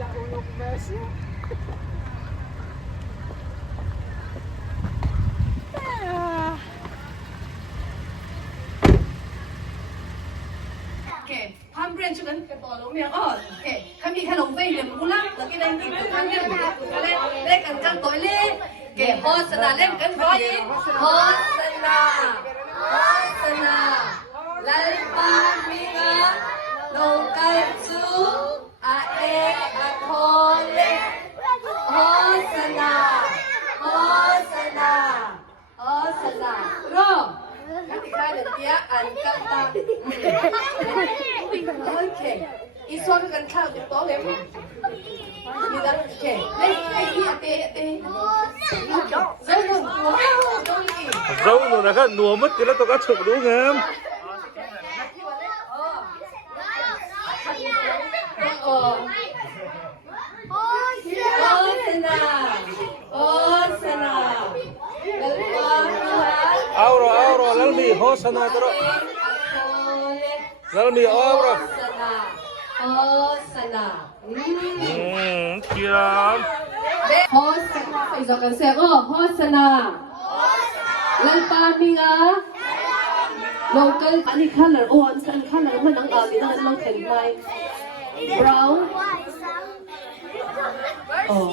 Laulog ba siya? OK，他们不认识跟多龙面哦。OK，他们看龙飞人不啦，那个人听他们人不啦，来跟跟多嘞，给好生啦，来跟多耶，好生啦，好生啦，来吧，咪个，龙盖珠，阿诶阿婆嘞，好生啦，好生啦，好生啦，咯。Nanti kalian dia angkat tak. Oke. Isu akan kau tu tahu lem. Kita oke. Lagi ate. Zau. Zau nu nak kan nuo mất cái nó tôi có chụp đúng không? Aura lalmi hosana tero. Lalmi aura. Hosana. Kiram. Hosana. Iso kan saya hosana. Lalpamiga. Local ani color. Oh, an color man ang ali na lang kalmay. Brown. Oh.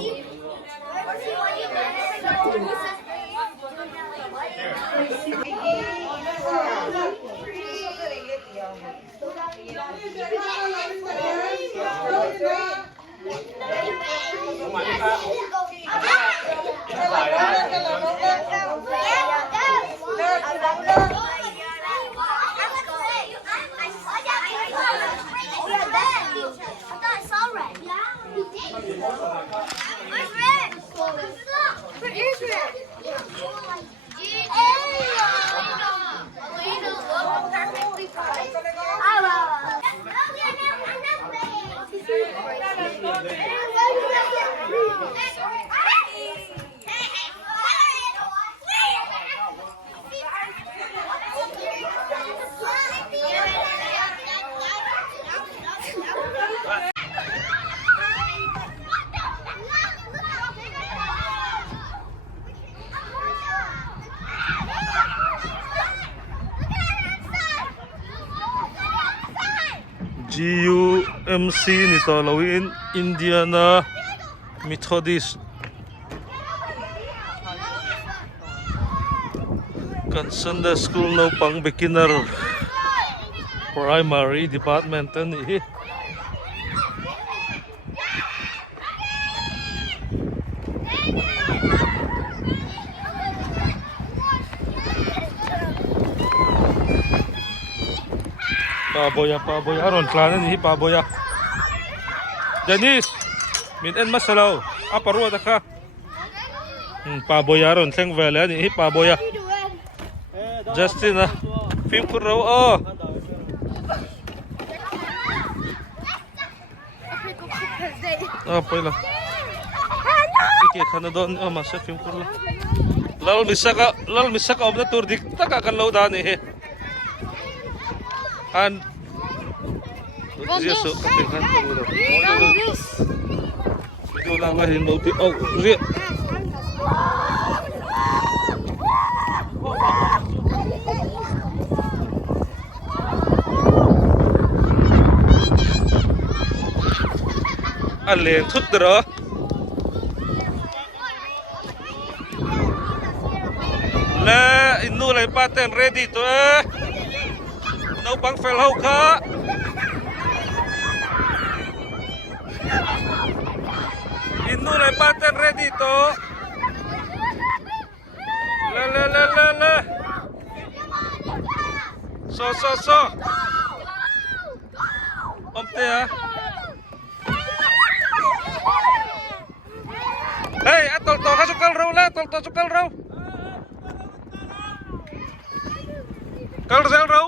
GUMC nito Lawin Indiana Methodist kan Sunday School no pang beginner primary department ni Paboya aron klanan ni paboya. Dennis min en masalaw aparwa ta ka. Paboya aron teng vela ni paboya. Justin film kur raw oh. Pala. Iki kana don masa film kur la. Lal misaka ob na tur dik ta ka kan law da ni he. An dia so ketinggalan kamu dah. Itu langahin mau ti oh ria. Allen thut dero. La inu lai paten ready to no bang fel hau ka inu lai paten ready to la so omte ya hey atol to kasukal raw la tol to sukal raw kal raw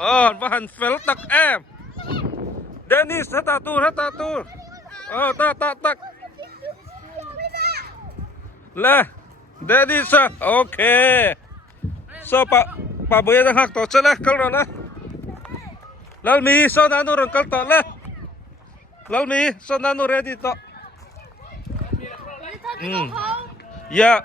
oh, bahan fel tak em. Dennis hatatur. Oh, tak. Lah, Dennis. Okay. So, paboy ang hak to chala kal na lalmi so nanu ron kal to le lalmi so nanu ready to ya